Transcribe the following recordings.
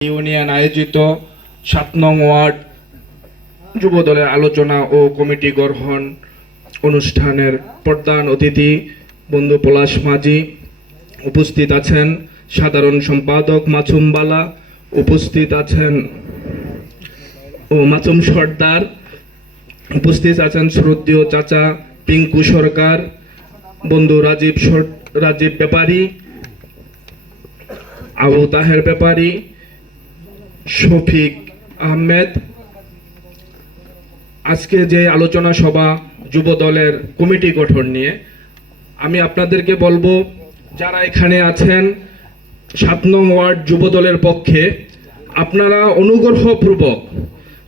Union আয়োজিত সাত নং ওয়ার্ড যুবদলের আলোচনা ও কমিটি গ্রহণ অনুষ্ঠানের প্রধান অতিথি বন্ধু পলাশ মাঝি উপস্থিত আছেন সাধারণ সম্পাদক মাসুম বালা, উপস্থিত আছেন ও মাসুম সর্দার, উপস্থিত আছেন শ্রদ্ধেয় চাচা পিঙ্কু সরকার, বন্ধু রাজীব রাজীব ব্যাপারী, আবু তাহের ব্যাপারী শফিক আহমেদ। আজকে যে আলোচনা সভা যুব দলের কমিটি গঠন নিয়ে, আমি আপনাদেরকে বলব, যারা এখানে আছেন, সাত নং ওয়ার্ড যুব দলের পক্ষে, আপনারা অনুগ্রহপূর্বক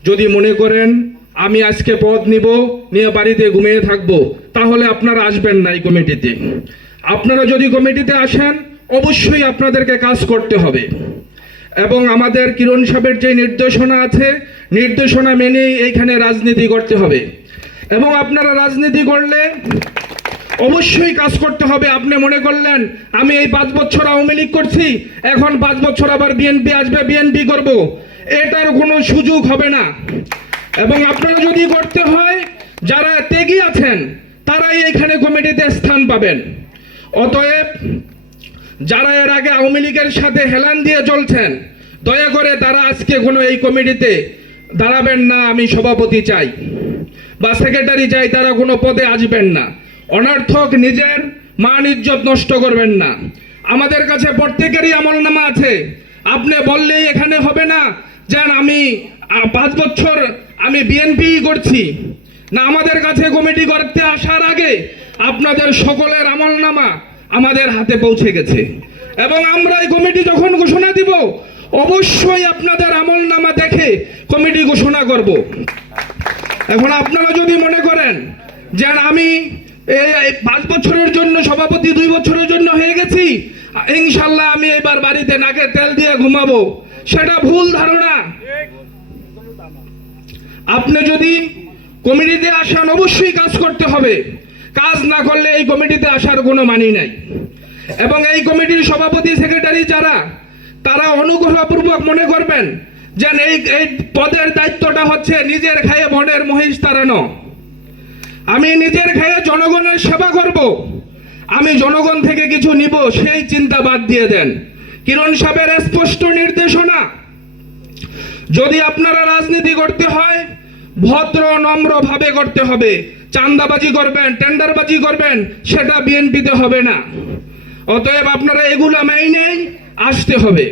যদি মনে করেন, আমি আজকে পদ নিব, নিয়ে বাড়িতে ঘুমিয়ে থাকব, তাহলে আপনারা আসবেন না এই কমিটিতে। আপনারা যদি কমিটিতে আসেন, অবশ্যই আপনাদেরকে কাজ করতে হবে। এবং আমাদের কিরণ সাহেবের যে নির্দেশনা আছে, নির্দেশনা মেনেই এইখানে রাজনীতি করতে হবে। এবং আপনারা রাজনীতি করলে অবশ্যই কাজ করতে হবে। আপনি মনে করলেন, আমি এই পাঁচ বছর আওয়ামী লীগ করছি, এখন পাঁচ বছর আবার বিএনপি আসবে বিএনপি করব। এটার কোনো সুযোগ হবে না। এবং আপনারা যদি করতে হয়, যারা ত্যাগী আছেন, তারাই এখানে কমিটিতে স্থান পাবেন। অতএব যারা এর আগে আওয়ামী লীগের সাথে হেলান দিয়ে চলছেন দয়া করে তারা আজকে কোনো এই কমিটিতে দাঁড়াবেন না, আমি সভাপতি চাই বা সেক্রেটারি চাই, তারা কোনো পদে আসবেন না। অনার্থক নিজের মান ইজ্জত নষ্ট করবেন না। আমাদের কাছে প্রত্যেকেরই আমলনামা আছে। আপনি বললেই এখানে হবে না, যেন আমি পাঁচ বছর আমি বিএনপি করছি। না, আমাদের কাছে কমিটি করতে আসার আগে আপনাদের সকলের আমলনামা আমাদের হাতে পৌঁছে গেছে। এবং আমরা এই কমিটি যখন ঘোষণা দিব, অবশ্যই আপনাদের আমলনামা দেখে কমিটি ঘোষণা করব। এখন আপনারা যদি মনে করেন যে আমি এই পাঁচ বছরের জন্য সভাপতি, দুই বছরের জন্য হয়ে গেছি, ইনশাল্লাহ আমি এবার বাড়িতে নাকে তেল দিয়ে ঘুমাবো, সেটা ভুল ধারণা। আপনি যদি কমিটিতে আসেন, অবশ্যই কাজ করতে হবে। কাজ না করলে এই কমিটিতে আসার কোনো মানি নাই। এবং এই কমিটির সভাপতি, সেক্রেটারি যারা, তারা অনুগ্রহপূর্বক মনে করবেন যেন এই এই পদের দায়িত্বটা হচ্ছে নিজের খায়ে বনের মহিষ তাড়ানো। আমি নিজের খায়ে জনগণের সেবা করব। আমি জনগণ থেকে কিছু নিব, সেই চিন্তা বাদ দিয়ে দেন। কিরণ সাহেবের স্পষ্ট নির্দেশনা, যদি আপনারা রাজনীতি করতে হয়, ভদ্র, নম্রভাবে করতে হবে। চান্দাবাজি করবেন টেন্ডারবাজি করবেন সেটা বিএনপিতে হবে না। অতএব আপনারা এগুলো মাইনেই আসতে হবে।